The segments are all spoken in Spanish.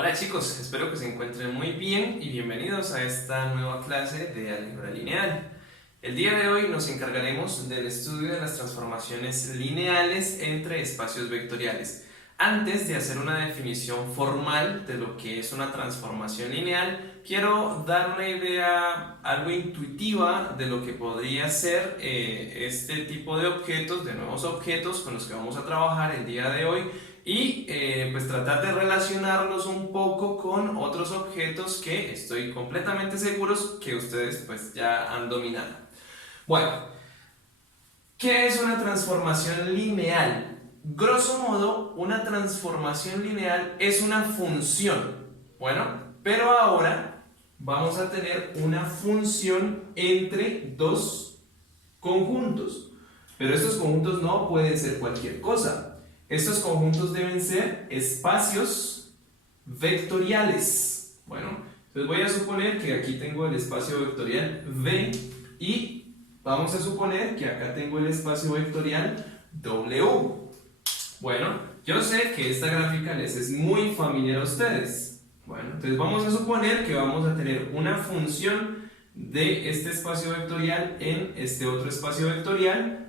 Hola chicos, espero que se encuentren muy bien y bienvenidos a esta nueva clase de álgebra lineal. El día de hoy nos encargaremos del estudio de las transformaciones lineales entre espacios vectoriales. Antes de hacer una definición formal de lo que es una transformación lineal, quiero dar una idea algo intuitiva de lo que podría ser este tipo de objetos, de nuevos objetos con los que vamos a trabajar el día de hoy y pues tratar de relacionarlos un poco con otros objetos que estoy completamente seguros que ustedes pues ya han dominado. Bueno, ¿qué es una transformación lineal? Grosso modo, una transformación lineal es una función. Bueno, pero ahora vamos a tener una función entre dos conjuntos. Pero estos conjuntos no pueden ser cualquier cosa. Estos conjuntos deben ser espacios vectoriales. Bueno, entonces voy a suponer que aquí tengo el espacio vectorial V y vamos a suponer que acá tengo el espacio vectorial W. Bueno, yo sé que esta gráfica les es muy familiar a ustedes. Bueno, entonces vamos a suponer que vamos a tener una función de este espacio vectorial en este otro espacio vectorial.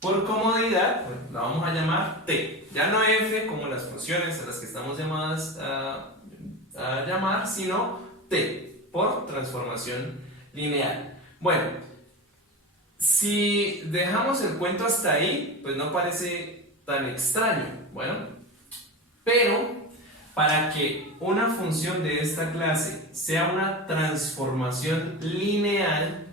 Por comodidad, pues, la vamos a llamar t. Ya no f como las funciones a las que estamos llamadas a llamar, sino t, por transformación lineal. Bueno, si dejamos el cuento hasta ahí, pues no parece tan extraño. Bueno, pero para que una función de esta clase sea una transformación lineal,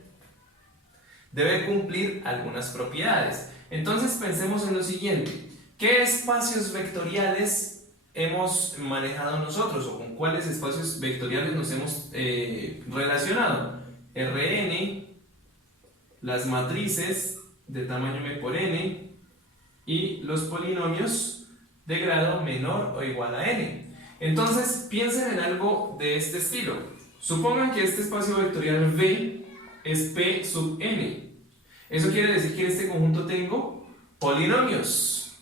debe cumplir algunas propiedades. Entonces pensemos en lo siguiente: ¿qué espacios vectoriales hemos manejado nosotros o con cuáles espacios vectoriales nos hemos relacionado? Rn, las matrices de tamaño m por n y los polinomios de grado menor o igual a n. Entonces piensen en algo de este estilo. Supongan que este espacio vectorial V es P sub n. Eso quiere decir que en este conjunto tengo polinomios.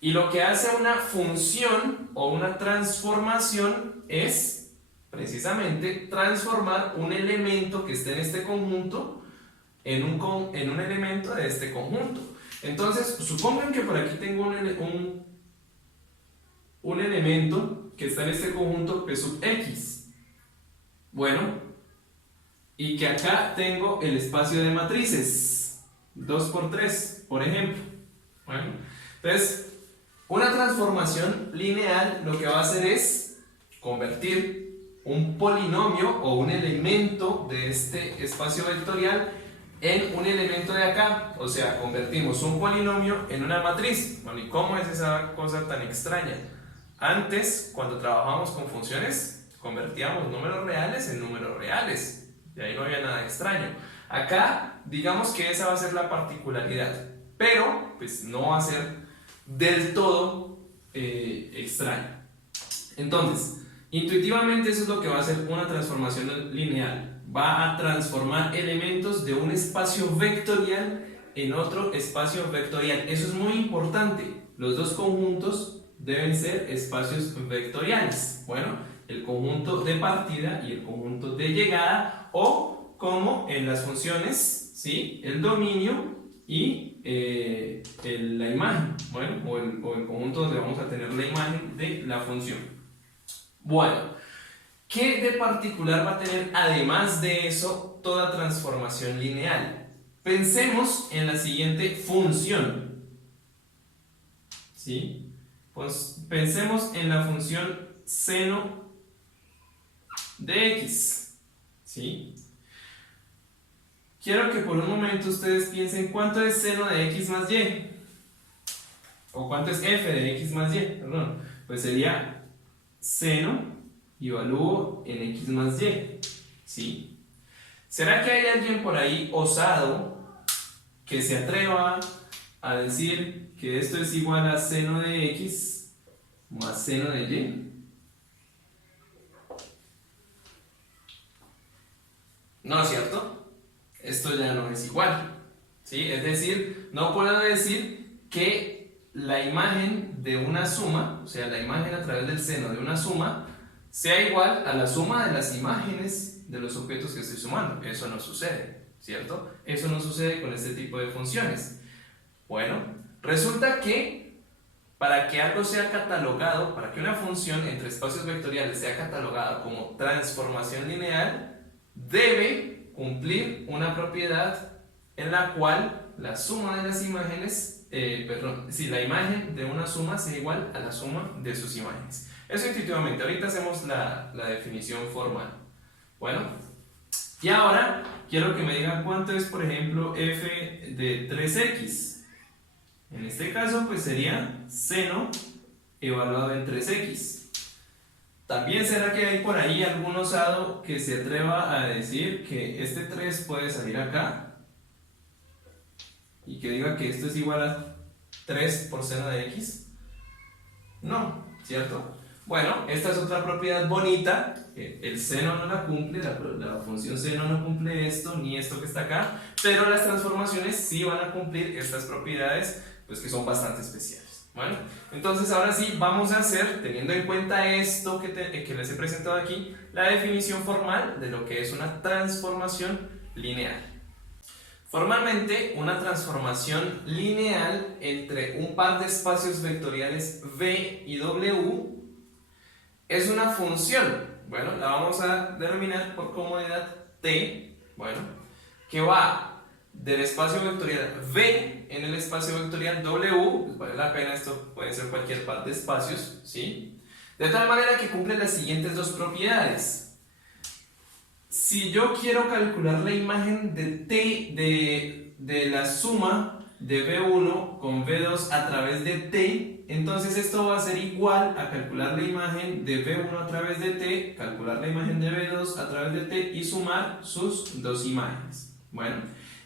Y lo que hace una función o una transformación es precisamente transformar un elemento que esté en este conjunto en un elemento de este conjunto. Entonces, supongan que por aquí tengo un elemento que está en este conjunto P sub x. Bueno, y que acá tengo el espacio de matrices 2 por 3, por ejemplo. Bueno, entonces, una transformación lineal lo que va a hacer es convertir un polinomio o un elemento de este espacio vectorial en un elemento de acá. O sea, convertimos un polinomio en una matriz. Bueno, ¿y cómo es esa cosa tan extraña? Antes, cuando trabajábamos con funciones, convertíamos números reales en números reales. Y ahí no había nada extraño. Acá, digamos que esa va a ser la particularidad, pero pues no va a ser del todo extraño. Entonces, intuitivamente eso es lo que va a hacer una transformación lineal. Va a transformar elementos de un espacio vectorial en otro espacio vectorial. Eso es muy importante. Los dos conjuntos deben ser espacios vectoriales. Bueno, el conjunto de partida y el conjunto de llegada, o como en las funciones, ¿sí?, el dominio y la imagen. Bueno, o el conjunto donde vamos a tener la imagen de la función. Bueno, ¿qué de particular va a tener además de eso toda transformación lineal? Pensemos en la siguiente función. ¿Sí? Pues pensemos en la función seno de x. ¿Sí? Quiero que por un momento ustedes piensen cuánto es seno de x más y. O cuánto es f de x más y. Perdón. Pues sería seno y evalúo en x más y. ¿Sí? ¿Será que hay alguien por ahí osado que se atreva a decir que esto es igual a seno de x más seno de y? ¿No es cierto? Esto ya no es igual. ¿Sí? Es decir, no puedo decir que la imagen de una suma, o sea, la imagen a través del seno de una suma, sea igual a la suma de las imágenes de los objetos que estoy sumando. Eso no sucede, ¿cierto? Eso no sucede con este tipo de funciones. Bueno, resulta que para que algo sea catalogado, para que una función entre espacios vectoriales sea catalogada como transformación lineal, debe cumplir una propiedad en la cual la suma de las imágenes, si la imagen de una suma sea igual a la suma de sus imágenes. Eso intuitivamente, ahorita hacemos la definición formal. Bueno, y ahora quiero que me digan cuánto es, por ejemplo, f de 3x. En este caso, pues sería seno evaluado en 3x. También será que hay por ahí algún osado que se atreva a decir que este 3 puede salir acá y que diga que esto es igual a 3 por seno de x. No, ¿cierto? Bueno, esta es otra propiedad bonita. El seno no la cumple, la función seno no cumple esto ni esto que está acá, pero las transformaciones sí van a cumplir estas propiedades, pues que son bastante especiales. Bueno, entonces ahora sí vamos a hacer, teniendo en cuenta esto que les he presentado aquí, la definición formal de lo que es una transformación lineal. Formalmente, una transformación lineal entre un par de espacios vectoriales V y W es una función, bueno, la vamos a denominar por comodidad T, bueno, que va del espacio vectorial V en el espacio vectorial W, pues vale la pena, esto puede ser cualquier par de espacios, ¿sí? De tal manera que cumple las siguientes dos propiedades. Si yo quiero calcular la imagen de T de la suma de V1 con V2 a través de T, entonces esto va a ser igual a calcular la imagen de V1 a través de T, calcular la imagen de V2 a través de T y sumar sus dos imágenes. Bueno,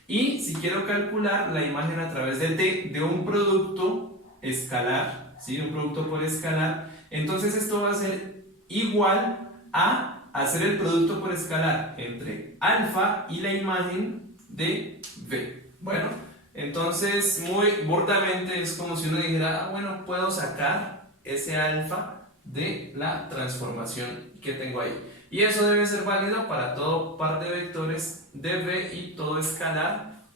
y si quiero calcular la imagen a través de T de un producto escalar, ¿sí? Un producto por escalar, entonces esto va a ser igual a hacer el producto por escalar entre alfa y la imagen de V. Bueno, entonces muy burdamente es como si uno dijera, ah, bueno, puedo sacar ese alfa de la transformación que tengo ahí. Y eso debe ser válido para todo par de vectores de V y todo escalar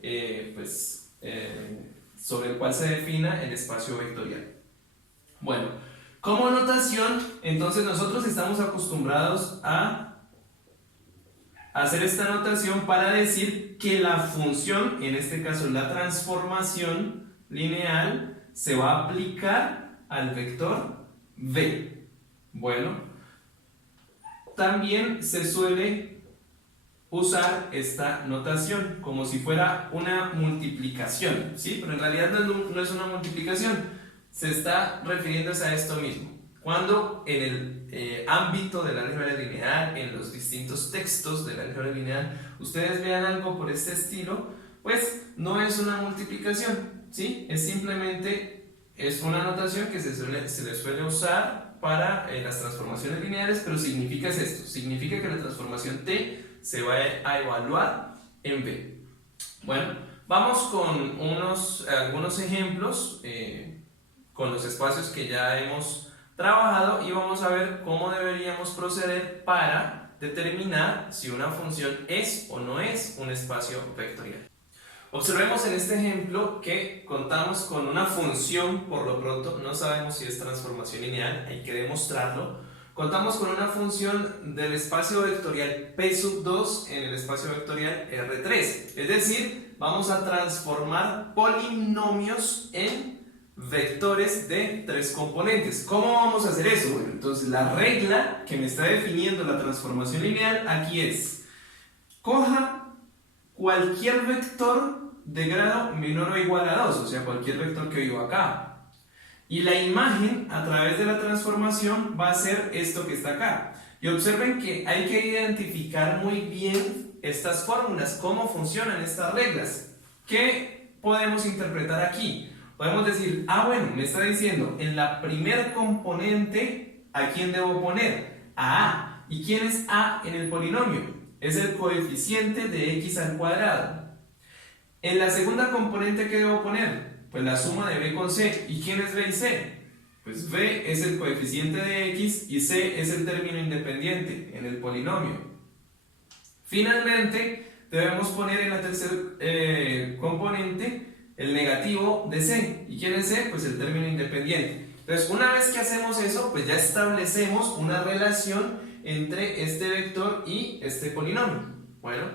sobre el cual se defina el espacio vectorial. Bueno, como notación, entonces nosotros estamos acostumbrados a hacer esta notación para decir que la función, en este caso la transformación lineal, se va a aplicar al vector V. Bueno, también se suele usar esta notación como si fuera una multiplicación, ¿sí? Pero en realidad no es una multiplicación. Se está refiriéndose a esto mismo. Cuando en el ámbito del álgebra lineal, en los distintos textos del álgebra lineal, ustedes vean algo por este estilo, pues no es una multiplicación, ¿sí? Es simplemente una notación que se le suele usar para las transformaciones lineales, pero significa esto, significa que la transformación T se va a evaluar en V. Bueno, vamos con algunos ejemplos con los espacios que ya hemos trabajado y vamos a ver cómo deberíamos proceder para determinar si una función es o no es un espacio vectorial. Observemos en este ejemplo que contamos con una función, por lo pronto no sabemos si es transformación lineal, hay que demostrarlo. Contamos con una función del espacio vectorial P sub 2 en el espacio vectorial R3, es decir, vamos a transformar polinomios en vectores de tres componentes. ¿Cómo vamos a hacer eso? Bueno, entonces la regla que me está definiendo la transformación lineal aquí es: coja cualquier vector de grado menor o igual a 2, o sea, cualquier vector que vivo acá, y la imagen a través de la transformación va a ser esto que está acá. Y observen que hay que identificar muy bien estas fórmulas, cómo funcionan estas reglas. ¿Qué podemos interpretar aquí? Podemos decir, ah, bueno, me está diciendo, en la primer componente, ¿a quién debo poner? A A. ¿Y quién es A en el polinomio? Es el coeficiente de x al cuadrado. En la segunda componente, ¿qué debo poner? Pues la suma de b con c. ¿Y quién es b y c? Pues b es el coeficiente de x y c es el término independiente en el polinomio. Finalmente, debemos poner en la tercer componente el negativo de c. ¿Y quién es c? Pues el término independiente. Entonces, una vez que hacemos eso, pues ya establecemos una relación entre este vector y este polinomio. Bueno,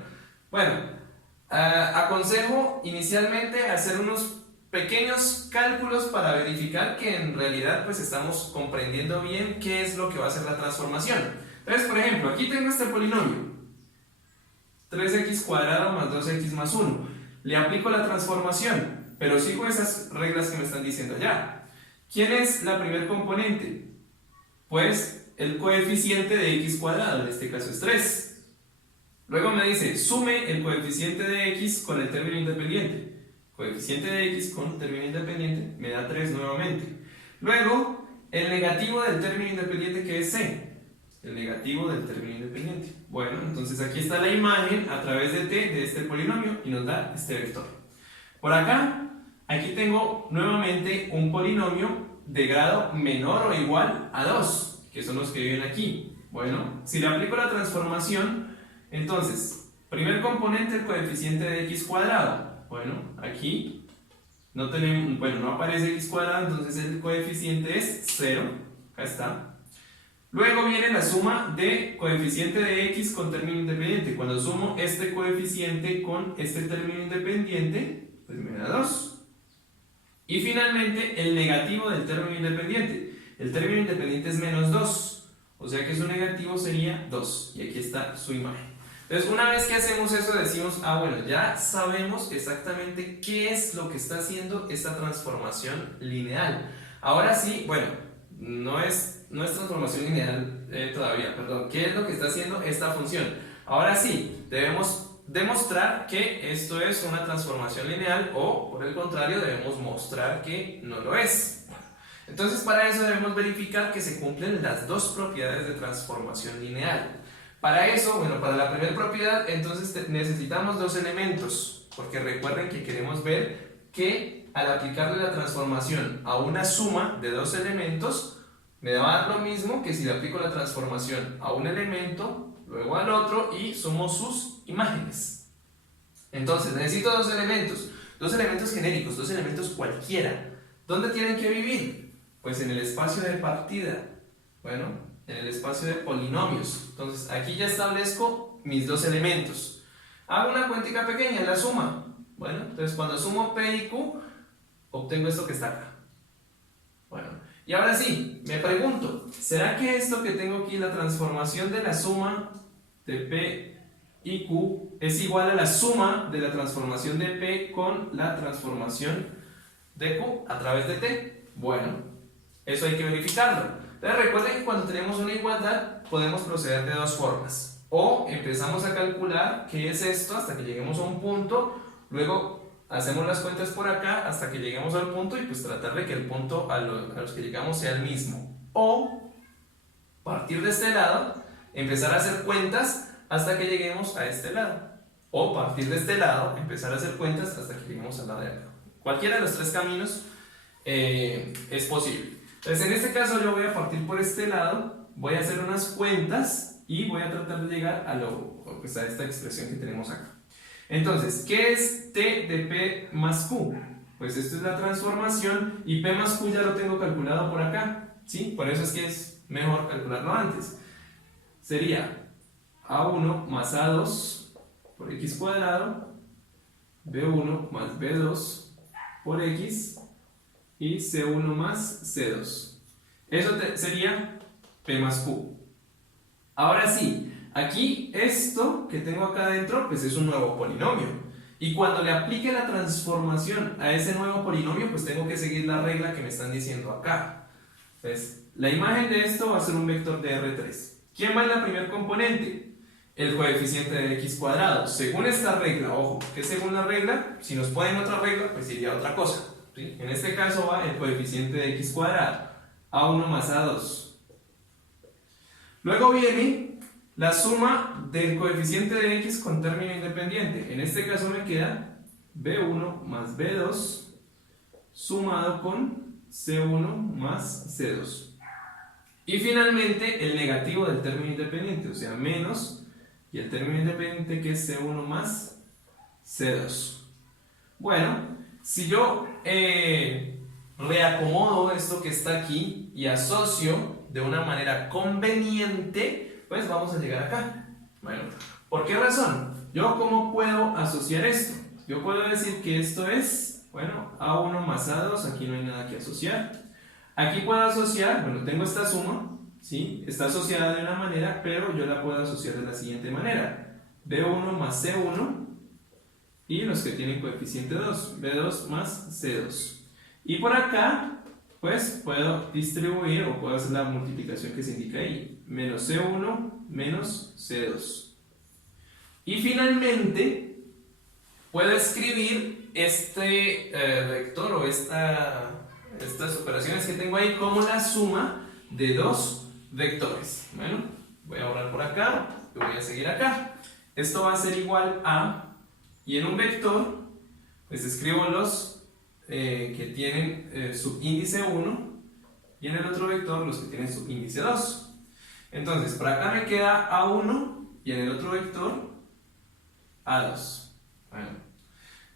aconsejo inicialmente hacer unos pequeños cálculos para verificar que en realidad pues estamos comprendiendo bien qué es lo que va a hacer la transformación. Entonces, por ejemplo, aquí tengo este polinomio, 3x cuadrado más 2x más 1. Le aplico la transformación, pero sigo esas reglas que me están diciendo allá. ¿Quién es la primer componente? Pues el coeficiente de x cuadrado, en este caso es 3. Luego me dice, sume el coeficiente de x con el término independiente. Coeficiente de x con término independiente me da 3 nuevamente. Luego, el negativo del término independiente, que es c. El negativo del término independiente. Bueno, entonces aquí está la imagen a través de t de este polinomio y nos da este vector. Por acá, aquí tengo nuevamente un polinomio de grado menor o igual a 2, que son los que viven aquí. Bueno, si le aplico la transformación, entonces, primer componente, el coeficiente de x cuadrado. Bueno, aquí no tenemos, no aparece x cuadrado, entonces el coeficiente es 0. Acá está. Luego viene la suma de coeficiente de x con término independiente. Cuando sumo este coeficiente con este término independiente, pues me da 2. Y finalmente el negativo del término independiente. El término independiente es menos 2. O sea que su negativo sería 2. Y aquí está su imagen. Entonces, una vez que hacemos eso, decimos, bueno, ya sabemos exactamente qué es lo que está haciendo esta transformación lineal. Ahora sí, bueno, no es transformación lineal todavía, perdón. ¿Qué es lo que está haciendo esta función? Ahora sí, debemos demostrar que esto es una transformación lineal o, por el contrario, debemos mostrar que no lo es. Entonces, para eso debemos verificar que se cumplen las dos propiedades de transformación lineal. Para eso, para la primera propiedad, entonces necesitamos dos elementos, porque recuerden que queremos ver que al aplicarle la transformación a una suma de dos elementos, me va a dar lo mismo que si le aplico la transformación a un elemento, luego al otro y sumo sus imágenes. Entonces, necesito dos elementos genéricos, dos elementos cualquiera. ¿Dónde tienen que vivir? Pues en el espacio de partida. En el espacio de polinomios. Entonces, aquí ya establezco mis dos elementos. Hago una cuentica pequeña, la suma. Entonces cuando sumo P y Q, obtengo esto que está acá. Y ahora sí, me pregunto, ¿será que esto que tengo aquí, la transformación de la suma de P y Q, es igual a la suma de la transformación de P con la transformación de Q a través de T? Eso hay que verificarlo. Entonces recuerden que cuando tenemos una igualdad podemos proceder de dos formas. O empezamos a calcular qué es esto hasta que lleguemos a un punto, luego hacemos las cuentas por acá hasta que lleguemos al punto y pues tratar de que el punto a los que llegamos sea el mismo. O partir de este lado, empezar a hacer cuentas hasta que lleguemos a este lado. O partir de este lado, empezar a hacer cuentas hasta que lleguemos al lado de acá. Cualquiera de los tres caminos es posible. Entonces en este caso yo voy a partir por este lado, voy a hacer unas cuentas y voy a tratar de llegar a esta expresión que tenemos acá. Entonces, ¿qué es T de P más Q? Pues esto es la transformación y P más Q ya lo tengo calculado por acá, ¿sí? Por eso es que es mejor calcularlo antes. Sería A1 más A2 por X cuadrado, B1 más B2 por X y C1 más C2. Eso sería P más Q. Ahora sí, aquí esto que tengo acá adentro pues es un nuevo polinomio. Y cuando le aplique la transformación a ese nuevo polinomio, pues tengo que seguir la regla que me están diciendo acá. Entonces, la imagen de esto va a ser un vector de R3. ¿Quién va en la primer componente? El coeficiente de x cuadrado. Según esta regla, ojo, que según la regla, si nos ponen otra regla, pues iría otra cosa. ¿Sí? En este caso va el coeficiente de x cuadrado, A1 más A2. Luego viene la suma del coeficiente de x con término independiente. En este caso me queda B1 más B2 sumado con C1 más C2. Y finalmente el negativo del término independiente, o sea, menos, y el término independiente que es C1 más C2. Bueno, si yo reacomodo esto que está aquí y asocio de una manera conveniente, pues vamos a llegar acá. Bueno, ¿por qué razón? ¿Yo cómo puedo asociar esto? Yo puedo decir que esto es, bueno, A1 más A2, aquí no hay nada que asociar. Aquí puedo asociar, bueno, tengo esta suma, ¿sí? Está asociada de una manera, pero yo la puedo asociar de la siguiente manera. B1 más C1, y los que tienen coeficiente 2, B2 más C2. Y por acá, pues puedo distribuir o puedo hacer la multiplicación que se indica ahí. Menos C1 menos C2. Y finalmente, puedo escribir este vector o estas operaciones que tengo ahí como la suma de dos vectores. Bueno, voy a borrar por acá y voy a seguir acá. Esto va a ser igual a, y en un vector, pues escribo los que tienen subíndice 1 y en el otro vector los que tienen subíndice 2. Entonces, por acá me queda A1 y en el otro vector A2. Bueno,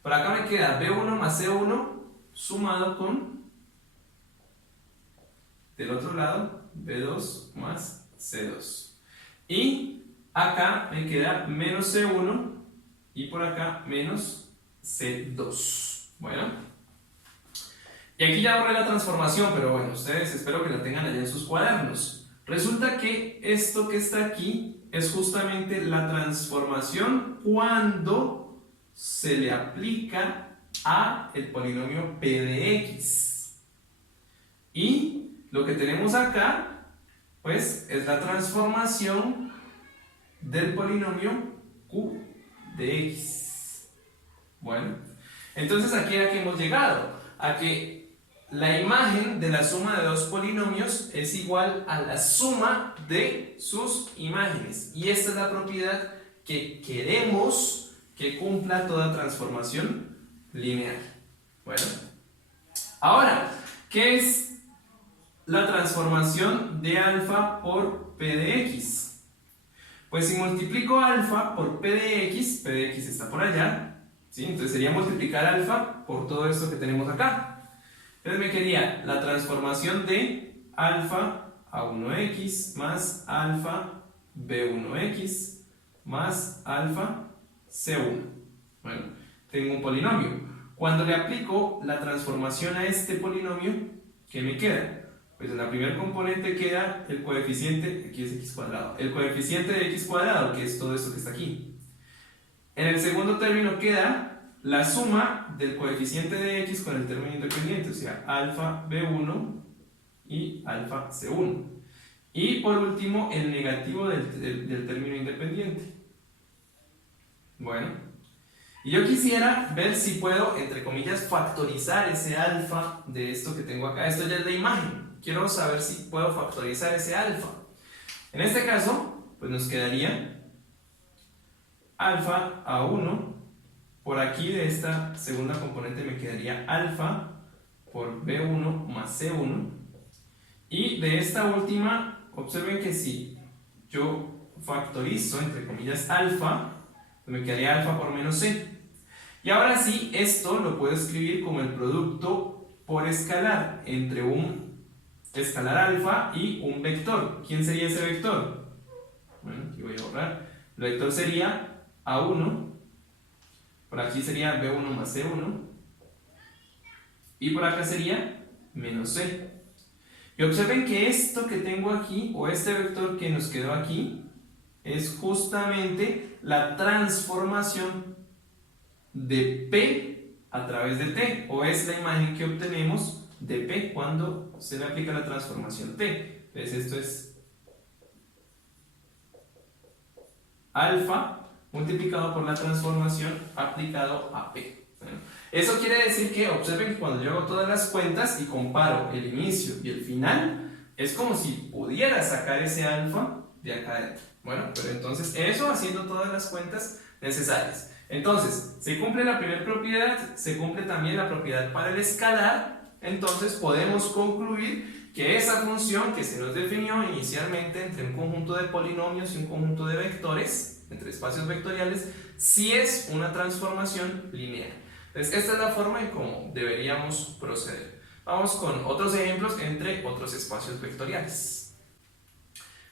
por acá me queda B1 más C1 sumado con, del otro lado, B2 más C2. Y acá me queda menos C1 y por acá menos C2. Bueno. Y aquí ya borré la transformación, pero bueno, ustedes espero que la tengan allá en sus cuadernos. Resulta que esto que está aquí es justamente la transformación cuando se le aplica a el polinomio P de X. Y lo que tenemos acá, pues, es la transformación del polinomio Q de X. Bueno, entonces aquí a qué hemos llegado, a que la imagen de la suma de dos polinomios es igual a la suma de sus imágenes. Y esta es la propiedad que queremos que cumpla toda transformación lineal. Bueno, ahora, ¿qué es la transformación de alfa por P de X? Pues si multiplico alfa por P de X está por allá, ¿sí? Entonces sería multiplicar alfa por todo esto que tenemos acá. Entonces me quedaría la transformación de alfa A1x más alfa B1x más alfa C1. Bueno, tengo un polinomio. Cuando le aplico la transformación a este polinomio, ¿qué me queda? Pues en la primera componente queda el coeficiente, aquí es x cuadrado, el coeficiente de x cuadrado, que es todo esto que está aquí. En el segundo término queda la suma del coeficiente de x con el término independiente, o sea, alfa b1 y alfa c1. Y por último, el negativo del término independiente. Bueno, y yo quisiera ver si puedo, entre comillas, factorizar ese alfa de esto que tengo acá. Esto ya es de imagen. Quiero saber si puedo factorizar ese alfa. En este caso, pues nos quedaría alfa a1. Por aquí de esta segunda componente me quedaría alfa por b1 más c1. Y de esta última, observen que si yo factorizo, entre comillas, alfa, pues me quedaría alfa por menos c. Y ahora sí, esto lo puedo escribir como el producto por escalar entre un escalar alfa y un vector. ¿Quién sería ese vector? Bueno, aquí voy a borrar. El vector sería a1. Por aquí sería b1 más c1 y por acá sería menos c. Y observen que esto que tengo aquí, o este vector que nos quedó aquí, es justamente la transformación de P a través de T, o es la imagen que obtenemos de P cuando se le aplica la transformación T. Entonces esto es alfa multiplicado por la transformación aplicado a P. Bueno, eso quiere decir que observen que cuando yo hago todas las cuentas y comparo el inicio y el final, es como si pudiera sacar ese alfa de acá adentro. Bueno, pero entonces eso haciendo todas las cuentas necesarias. Entonces, se cumple la primera propiedad, se cumple también la propiedad para el escalar entonces podemos concluir que esa función que se nos definió inicialmente entre un conjunto de polinomios y un conjunto de vectores, entre espacios vectoriales, sí es una transformación lineal. Entonces, esta es la forma en cómo deberíamos proceder. Vamos con otros ejemplos entre otros espacios vectoriales.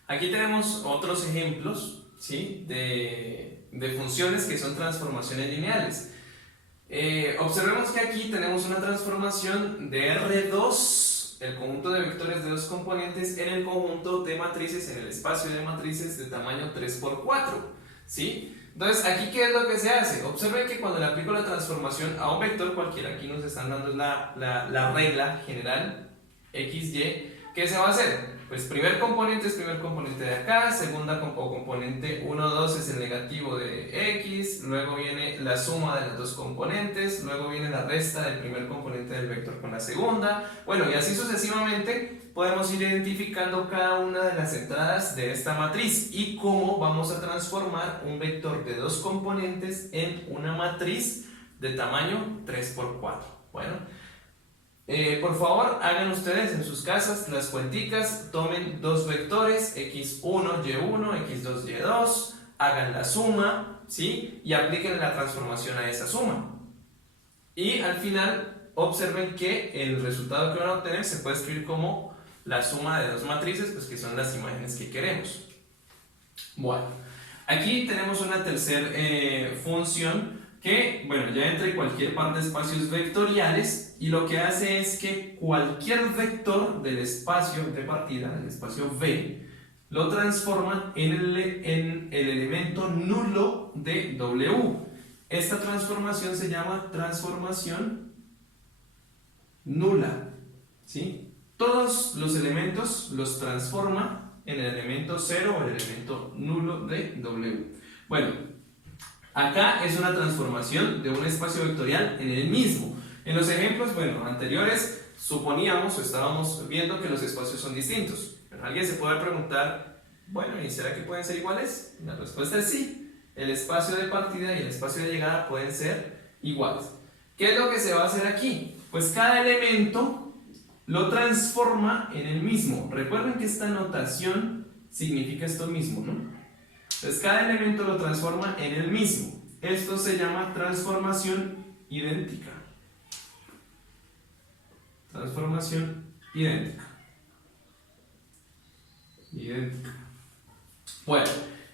Aquí tenemos otros ejemplos, ¿sí?, de funciones que son transformaciones lineales. Observemos que aquí tenemos una transformación de R2, el conjunto de vectores de dos componentes, en el conjunto de matrices, en el espacio de matrices de tamaño 3×4, ¿sí? Entonces, aquí, ¿qué es lo que se hace? Observen que cuando le aplico la transformación a un vector cualquiera, aquí nos están dando la regla general, XY, ¿qué se va a hacer? Pues primer componente es primer componente de acá, segunda componente 1, 2 es el negativo de X, luego viene la suma de las dos componentes, luego viene la resta del primer componente del vector con la segunda, bueno, y así sucesivamente podemos ir identificando cada una de las entradas de esta matriz y cómo vamos a transformar un vector de dos componentes en una matriz de tamaño 3×4. Bueno, por favor, hagan ustedes en sus casas las cuenticas, tomen dos vectores, x1, y1, x2, y2, hagan la suma, ¿sí?, y apliquen la transformación a esa suma. Y al final, observen que el resultado que van a obtener se puede escribir como la suma de dos matrices, pues que son las imágenes que queremos. Bueno, aquí tenemos una tercera función que, bueno, ya entra en cualquier par de espacios vectoriales y lo que hace es que cualquier vector del espacio de partida, del espacio V, lo transforma en el elemento nulo de W. Esta transformación se llama transformación nula, ¿sí? Todos los elementos los transforma en el elemento 0 o el elemento nulo de W. Bueno, acá es una transformación de un espacio vectorial en el mismo. En los ejemplos, bueno, anteriores, suponíamos o estábamos viendo que los espacios son distintos. Pero alguien se puede preguntar, bueno, ¿y será que pueden ser iguales? La respuesta es sí. El espacio de partida y el espacio de llegada pueden ser iguales. ¿Qué es lo que se va a hacer aquí? Pues cada elemento lo transforma en el mismo. Recuerden que esta notación significa esto mismo, ¿no? Entonces cada elemento lo transforma en el mismo. Esto se llama transformación idéntica. Transformación idéntica. Idéntica. Bueno,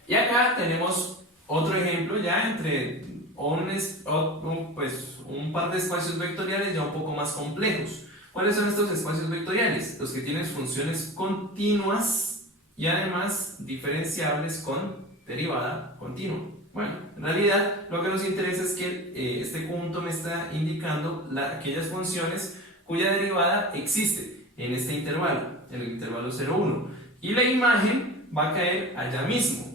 y acá tenemos otro ejemplo ya entre un par de espacios vectoriales ya un poco más complejos. ¿Cuáles son estos espacios vectoriales? Los que tienen funciones continuas y además diferenciables con derivada continua. Bueno, en realidad lo que nos interesa es que este conjunto me está indicando aquellas funciones cuya derivada existe en este intervalo, en el intervalo 0, 1. Y la imagen va a caer allá mismo.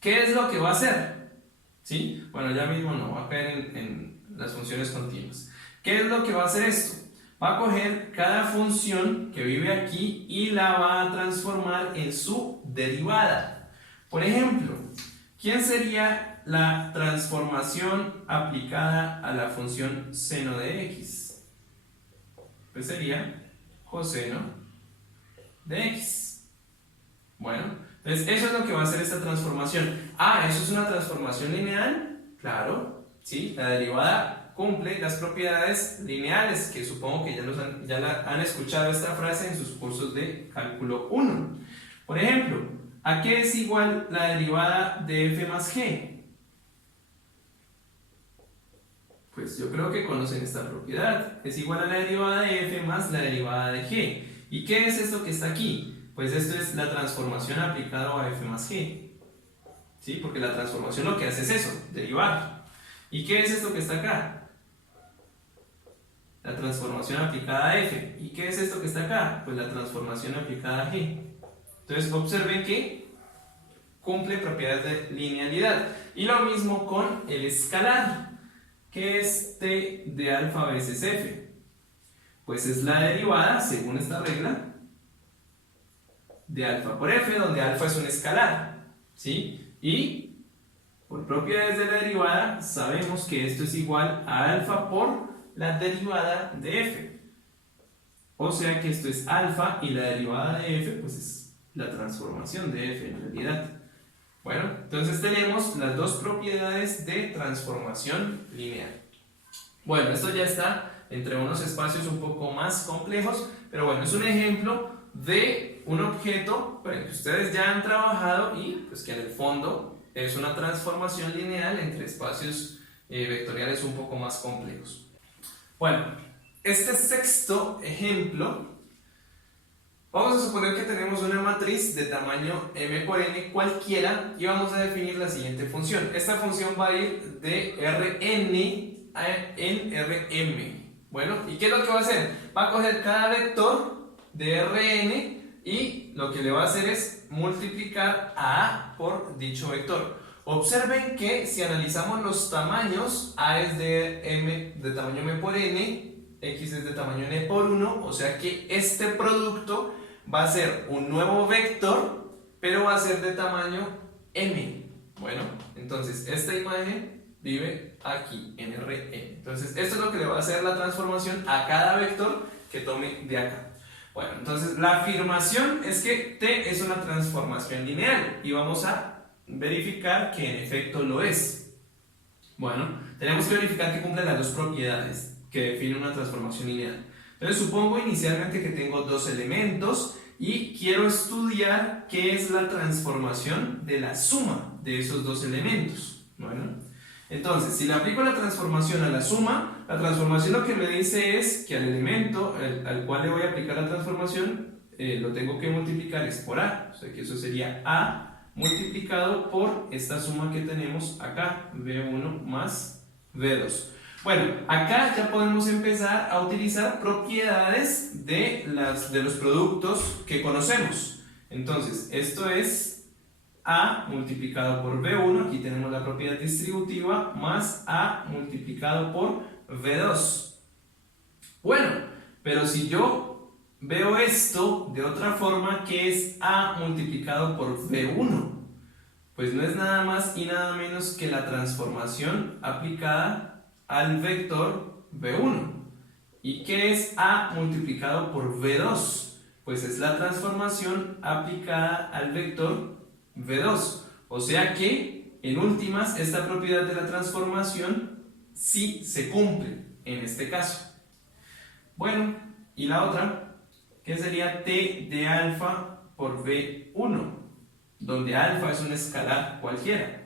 ¿Qué es lo que va a hacer? ¿Sí? Bueno, allá mismo no, va a caer en las funciones continuas. ¿Qué es lo que va a hacer esto? Va a coger cada función que vive aquí y la va a transformar en su derivada. Por ejemplo, ¿quién sería la transformación aplicada a la función seno de x? Pues sería coseno de x. Bueno, entonces eso es lo que va a hacer esta transformación. Ah, ¿eso es una transformación lineal? Claro, ¿sí? La derivada cumple las propiedades lineales, que supongo que ya han escuchado esta frase en sus cursos de cálculo 1. Por ejemplo, ¿a qué es igual la derivada de f más g? Pues yo creo que conocen esta propiedad. Es igual a la derivada de f más la derivada de g. ¿Y qué es esto que está aquí? Pues esto es la transformación aplicada a f más g. ¿Sí? Porque la transformación lo que hace es eso, derivar. ¿Y qué es esto que está acá? La transformación aplicada a f. ¿Y qué es esto que está acá? Pues la transformación aplicada a g. Entonces observen que cumple propiedades de linealidad. Y lo mismo con el escalar. ¿Qué es t de alfa veces f? Pues es la derivada, según esta regla, de alfa por f, donde alfa es un escalar, ¿sí? Y por propiedades de la derivada sabemos que esto es igual a alfa por la derivada de f. O sea que esto es alfa y la derivada de f pues es la transformación de f en realidad. Bueno, entonces tenemos las dos propiedades de transformación lineal. Bueno, esto ya está entre unos espacios un poco más complejos, pero bueno, es un ejemplo de un objeto bueno, que ustedes ya han trabajado y pues que en el fondo es una transformación lineal entre espacios vectoriales un poco más complejos. Bueno, este sexto ejemplo, vamos a suponer que tenemos una matriz de tamaño m por n cualquiera y vamos a definir la siguiente función. Esta función va a ir de Rn en Rm. Bueno, ¿y qué es lo que va a hacer? Va a coger cada vector de Rn y lo que le va a hacer es multiplicar a por dicho vector. Observen que si analizamos los tamaños, a es de tamaño m por n, x es de tamaño n por 1, o sea que este producto va a ser un nuevo vector, pero va a ser de tamaño m. Bueno, entonces esta imagen vive aquí en Rn. Entonces esto es lo que le va a hacer la transformación a cada vector que tome de acá. Bueno, entonces la afirmación es que T es una transformación lineal y vamos a verificar que en efecto lo es. Bueno, tenemos que verificar que cumple las dos propiedades que definen una transformación lineal. Entonces supongo inicialmente que tengo dos elementos y quiero estudiar qué es la transformación de la suma de esos dos elementos. Bueno, entonces si le aplico la transformación a la suma, la transformación lo que me dice es que al elemento al cual le voy a aplicar la transformación lo tengo que multiplicar es por a, o sea que eso sería a multiplicado por esta suma que tenemos acá, v1 más v2. Bueno, acá ya podemos empezar a utilizar propiedades de los productos que conocemos. Entonces, esto es a multiplicado por v1, aquí tenemos la propiedad distributiva, más a multiplicado por v2. Bueno, pero si yo veo esto de otra forma, que es a multiplicado por v1, pues no es nada más y nada menos que la transformación aplicada al vector v1. ¿Y qué es a multiplicado por v2? Pues es la transformación aplicada al vector v2. O sea que, en últimas, esta propiedad de la transformación sí se cumple en este caso. Bueno, y la otra, que sería t de alfa por v1, donde alfa es un escalar cualquiera.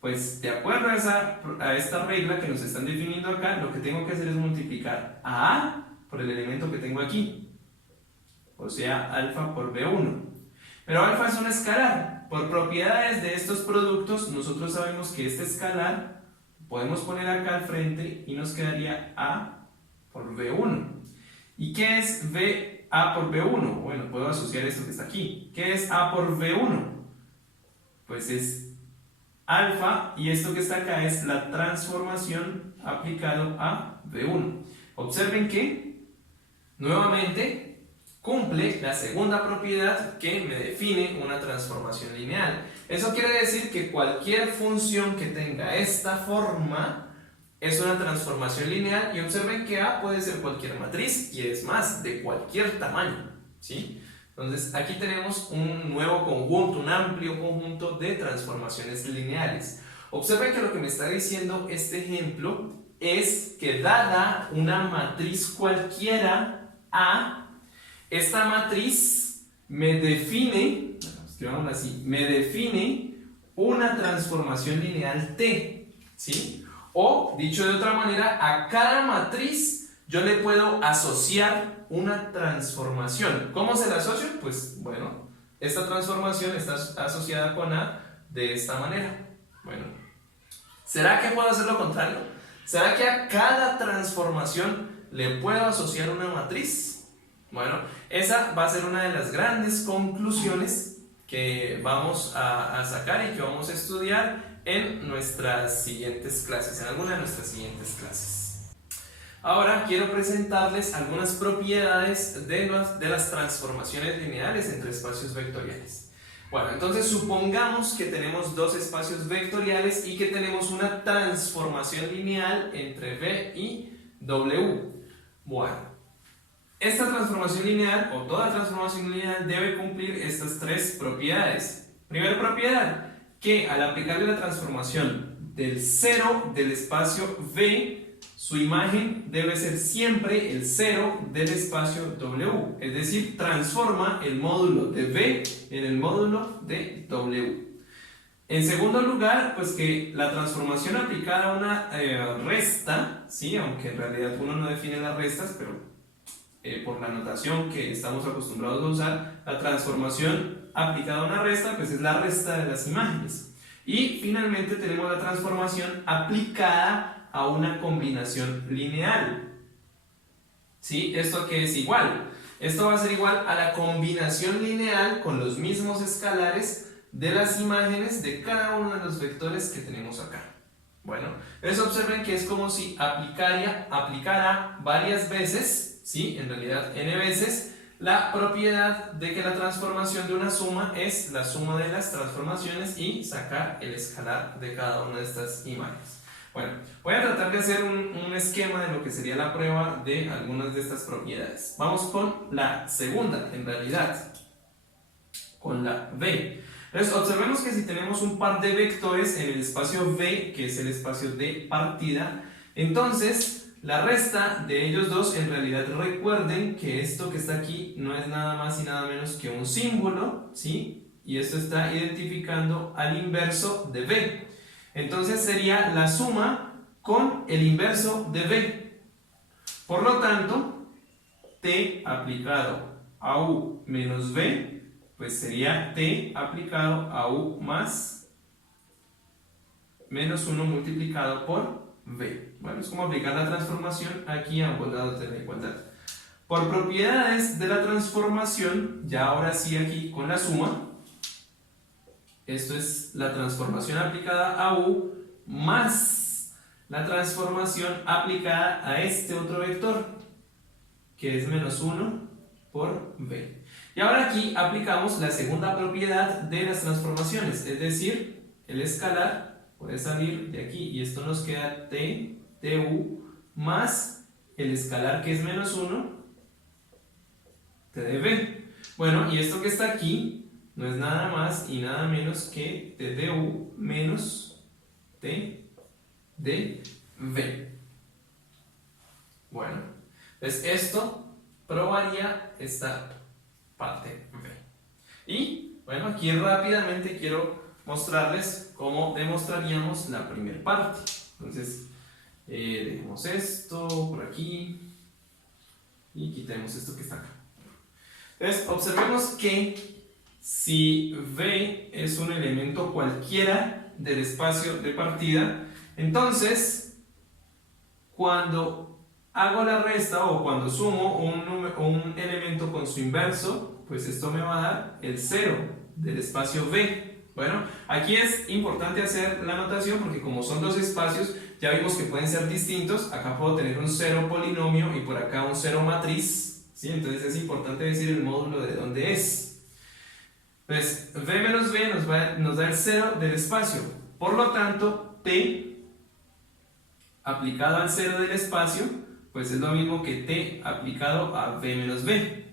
Pues de acuerdo a esta regla que nos están definiendo acá, lo que tengo que hacer es multiplicar a por el elemento que tengo aquí, o sea, alfa por v1. Pero alfa es un escalar. Por propiedades de estos productos, nosotros sabemos que este escalar podemos poner acá al frente y nos quedaría a por v1. ¿Y qué es a por v1? Bueno, puedo asociar esto que está aquí. ¿Qué es a por v1? Pues es alfa, y esto que está acá es la transformación aplicado a v1. Observen que nuevamente cumple la segunda propiedad que me define una transformación lineal. Eso quiere decir que cualquier función que tenga esta forma es una transformación lineal, y observen que a puede ser cualquier matriz y es más, de cualquier tamaño, ¿sí? Entonces aquí tenemos un nuevo conjunto, un amplio conjunto de transformaciones lineales. Observen que lo que me está diciendo este ejemplo es que dada una matriz cualquiera A, esta matriz me define, escribámoslo así, me define una transformación lineal T, ¿sí? O, dicho de otra manera, a cada matriz yo le puedo asociar una transformación. ¿Cómo se la asocio? Pues bueno, esta transformación está asociada con A de esta manera. Bueno, ¿será que puedo hacer lo contrario? ¿Será que a cada transformación le puedo asociar una matriz? Bueno, esa va a ser una de las grandes conclusiones que vamos a sacar y que vamos a estudiar en nuestras siguientes clases, en alguna de nuestras siguientes clases. Ahora quiero presentarles algunas propiedades de las transformaciones lineales entre espacios vectoriales. Bueno, entonces supongamos que tenemos dos espacios vectoriales y que tenemos una transformación lineal entre V y W. Bueno, esta transformación lineal o toda transformación lineal debe cumplir estas tres propiedades. Primera propiedad, que al aplicarle la transformación del cero del espacio V, su imagen debe ser siempre el cero del espacio W, es decir, transforma el módulo de V en el módulo de W. En segundo lugar, pues que la transformación aplicada a una resta, ¿sí? Aunque en realidad uno no define las restas, pero por la notación que estamos acostumbrados a usar, la transformación aplicada a una resta, pues es la resta de las imágenes. Y finalmente tenemos la transformación aplicada a una combinación lineal. ¿Sí? ¿Esto qué es igual? Esto va a ser igual a la combinación lineal con los mismos escalares de las imágenes de cada uno de los vectores que tenemos acá. Bueno, entonces observen que es como si aplicara varias veces, ¿sí? En realidad n veces, la propiedad de que la transformación de una suma es la suma de las transformaciones y sacar el escalar de cada una de estas imágenes. Bueno, voy a tratar de hacer un esquema de lo que sería la prueba de algunas de estas propiedades. Vamos con la segunda, en realidad, con la V. Entonces, observemos que si tenemos un par de vectores en el espacio V, que es el espacio de partida, entonces la resta de ellos dos, en realidad recuerden que esto que está aquí no es nada más y nada menos que un símbolo, ¿sí? Y esto está identificando al inverso de V. Entonces sería la suma con el inverso de V. Por lo tanto, T aplicado a U menos V, pues sería T aplicado a U más menos 1 multiplicado por V. Bueno, es como aplicar la transformación aquí a ambos lados de la igualdad. Por propiedades de la transformación, ya ahora sí aquí con la suma, esto es la transformación aplicada a U más la transformación aplicada a este otro vector, que es menos 1 por V. Y ahora aquí aplicamos la segunda propiedad de las transformaciones, es decir, el escalar puede salir de aquí y esto nos queda T, TU, más el escalar que es menos 1, T de V. Bueno, y esto que está aquí no es nada más y nada menos que T de U menos T de V. Bueno, pues esto probaría esta parte V. Y bueno, aquí rápidamente quiero mostrarles cómo demostraríamos la primera parte. Entonces, dejemos esto por aquí y quitemos esto que está acá. Entonces, observemos que si V es un elemento cualquiera del espacio de partida, entonces cuando hago la resta o cuando sumo un elemento con su inverso, pues esto me va a dar el 0 del espacio V. Bueno, aquí es importante hacer la notación porque como son dos espacios, ya vimos que pueden ser distintos. Acá puedo tener un 0 polinomio y por acá un 0 matriz, ¿sí? Entonces es importante decir el módulo de dónde es. Pues V menos V nos da el 0 del espacio. Por lo tanto, T aplicado al 0 del espacio, pues es lo mismo que T aplicado a V menos V.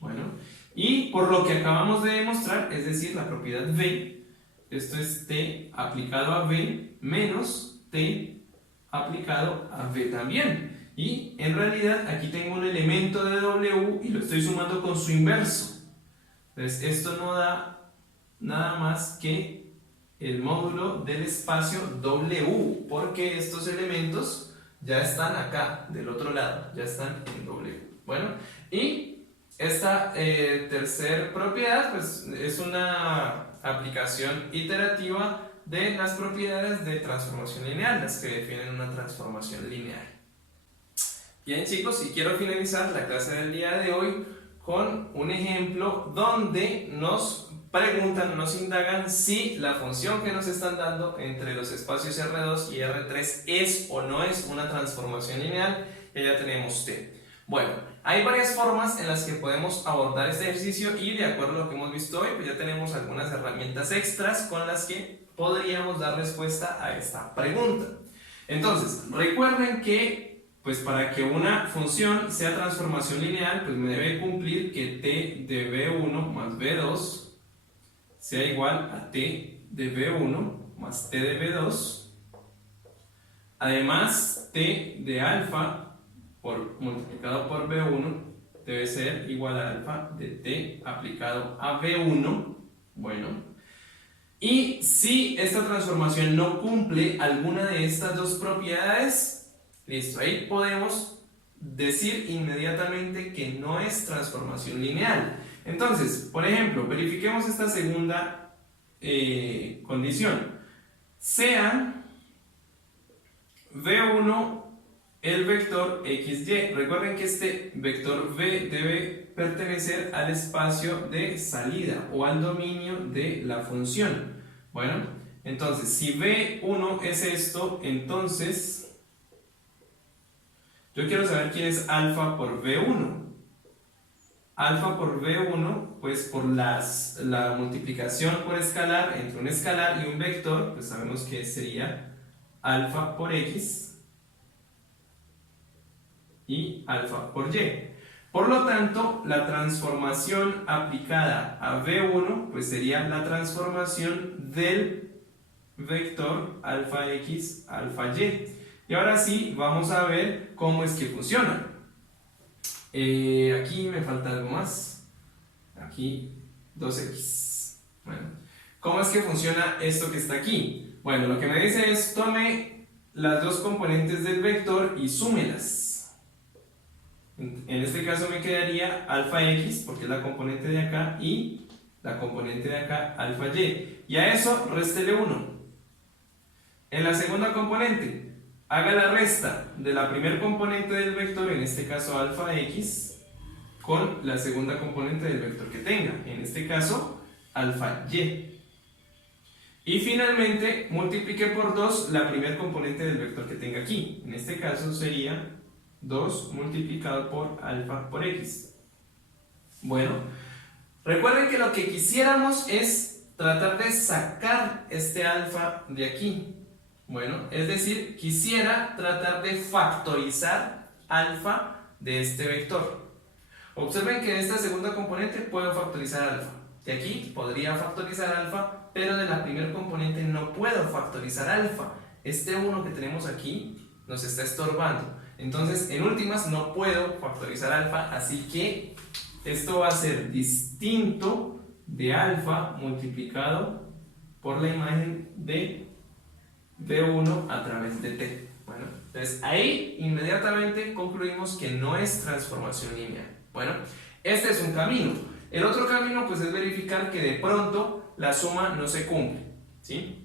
Bueno, y por lo que acabamos de demostrar, es decir, la propiedad V, esto es T aplicado a V menos T aplicado a V también. Y en realidad aquí tengo un elemento de W y lo estoy sumando con su inverso. Entonces esto no da nada más que el módulo del espacio W, porque estos elementos ya están acá, del otro lado, ya están en W. Bueno, y esta tercera propiedad pues, es una aplicación iterativa de las propiedades de transformación lineal, las que definen una transformación lineal. Bien chicos, y quiero finalizar la clase del día de hoy con un ejemplo donde nos preguntan, nos indagan si la función que nos están dando entre los espacios R2 y R3 es o no es una transformación lineal. Y ya tenemos T. Bueno, hay varias formas en las que podemos abordar este ejercicio y de acuerdo a lo que hemos visto hoy, pues ya tenemos algunas herramientas extras con las que podríamos dar respuesta a esta pregunta. Entonces, recuerden que pues para que una función sea transformación lineal, pues me debe cumplir que t de b1 más b2 sea igual a t de b1 más t de b2. Además, t de alfa multiplicado por b1 debe ser igual a alfa de t aplicado a b1. Bueno, y si esta transformación no cumple alguna de estas dos propiedades, listo, ahí podemos decir inmediatamente que no es transformación lineal. Entonces, por ejemplo, verifiquemos esta segunda condición. Sea V1 el vector XY. Recuerden que este vector V debe pertenecer al espacio de salida o al dominio de la función. Bueno, entonces si V1 es esto, entonces yo quiero saber quién es alfa por V1. Alfa por V1, pues por la multiplicación por escalar entre un escalar y un vector, pues sabemos que sería alfa por X y alfa por Y. Por lo tanto, la transformación aplicada a V1 pues sería la transformación del vector alfa X, alfa Y. Y ahora sí, vamos a ver cómo es que funciona. Aquí me falta algo más. Aquí 2X. Bueno, ¿cómo es que funciona esto que está aquí? Bueno, lo que me dice es tome las dos componentes del vector y súmelas. En este caso me quedaría alfa X, porque es la componente de acá, y la componente de acá, alfa Y. Y a eso réstele 1. En la segunda componente, haga la resta de la primera componente del vector, en este caso alfa X, con la segunda componente del vector que tenga, en este caso alfa Y. Y finalmente multiplique por 2 la primera componente del vector que tenga aquí, en este caso sería 2 multiplicado por alfa por X. Bueno, recuerden que lo que quisiéramos es tratar de sacar este alfa de aquí. Bueno, es decir, quisiera tratar de factorizar alfa de este vector. Observen que en esta segunda componente puedo factorizar alfa. De aquí podría factorizar alfa, pero de la primera componente no puedo factorizar alfa. Este 1 que tenemos aquí nos está estorbando. Entonces, en últimas, no puedo factorizar alfa, así que esto va a ser distinto de alfa multiplicado por la imagen de B1 a través de T. Bueno, entonces ahí inmediatamente concluimos que no es transformación lineal. Bueno, este es un camino. El otro camino pues es verificar que de pronto la suma no se cumple, ¿sí?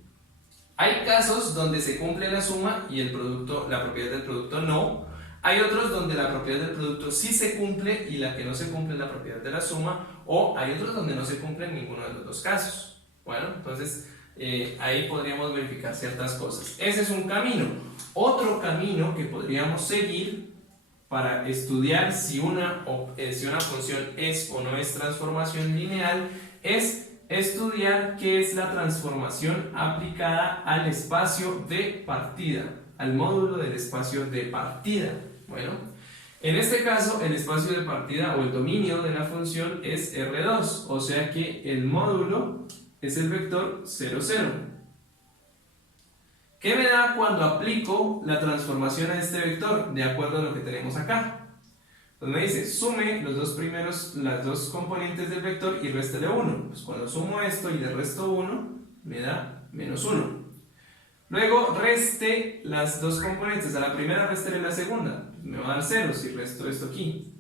Hay casos donde se cumple la suma y el producto, la propiedad del producto no. Hay otros donde la propiedad del producto sí se cumple y la que no se cumple es la propiedad de la suma. O hay otros donde no se cumple en ninguno de los dos casos. Bueno, entonces ahí podríamos verificar ciertas cosas. Ese es un camino. Otro camino que podríamos seguir para estudiar si una función es o no es transformación lineal es estudiar qué es la transformación aplicada al espacio de partida, al módulo del espacio de partida. Bueno, en este caso el espacio de partida o el dominio de la función es R2, o sea que el módulo es el vector 0, 0. ¿Qué me da cuando aplico la transformación a este vector? De acuerdo a lo que tenemos acá. Entonces me dice, sume las dos componentes del vector y réstale 1. Pues cuando sumo esto y le resto 1, me da menos 1. Luego reste las dos componentes. A la primera réstale la segunda. Me va a dar 0 si resto esto aquí.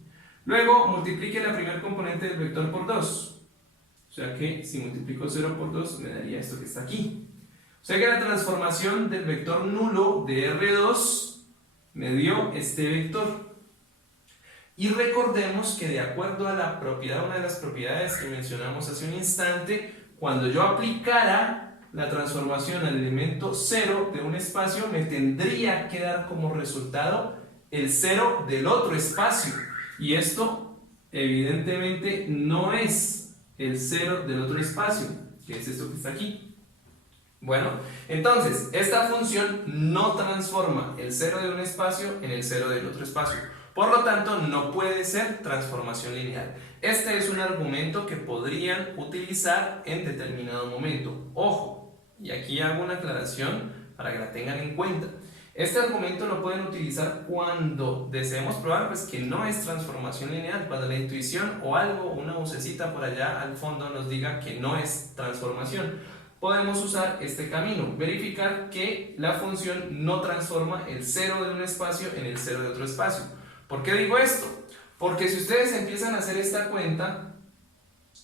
Luego multiplique la primera componente del vector por 2. O sea que si multiplico 0 por 2 me daría esto que está aquí. O sea que la transformación del vector nulo de R2 me dio este vector. Y recordemos que de acuerdo a la propiedad, una de las propiedades que mencionamos hace un instante, cuando yo aplicara la transformación al elemento 0 de un espacio, me tendría que dar como resultado el 0 del otro espacio. Y esto evidentemente no es el 0 del otro espacio, que es esto que está aquí. Bueno, entonces, esta función no transforma el 0 de un espacio en el 0 del otro espacio. Por lo tanto, no puede ser transformación lineal. Este es un argumento que podrían utilizar en determinado momento. Ojo, y aquí hago una aclaración para que la tengan en cuenta. Este argumento lo pueden utilizar cuando deseemos probar pues, que no es transformación lineal, cuando la intuición o algo, una vocecita por allá al fondo nos diga que no es transformación. Podemos usar este camino, verificar que la función no transforma el 0 de un espacio en el 0 de otro espacio. ¿Por qué digo esto? Porque si ustedes empiezan a hacer esta cuenta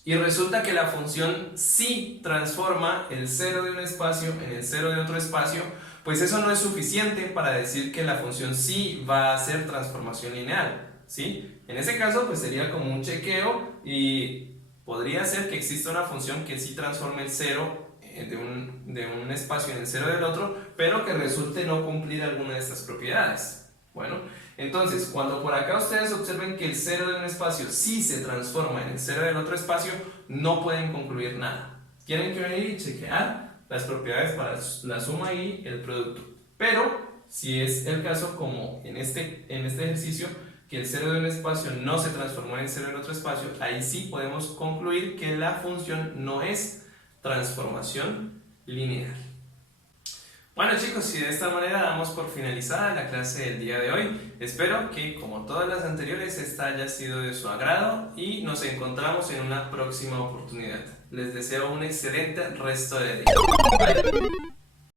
y resulta que la función sí transforma el 0 de un espacio en el 0 de otro espacio, pues eso no es suficiente para decir que la función sí va a hacer transformación lineal, ¿sí? En ese caso, pues sería como un chequeo y podría ser que exista una función que sí transforme el 0 de un espacio en el 0 del otro, pero que resulte no cumplir alguna de estas propiedades. Bueno, entonces, cuando por acá ustedes observen que el 0 de un espacio sí se transforma en el 0 del otro espacio, no pueden concluir nada. Tienen que venir y chequear las propiedades para la suma y el producto. Pero, si es el caso, como en este ejercicio, que el 0 de un espacio no se transformó en el 0 del otro espacio, ahí sí podemos concluir que la función no es transformación lineal. Bueno chicos, y de esta manera damos por finalizada la clase del día de hoy. Espero que, como todas las anteriores, esta haya sido de su agrado y nos encontramos en una próxima oportunidad. Les deseo un excelente resto de día. Bye.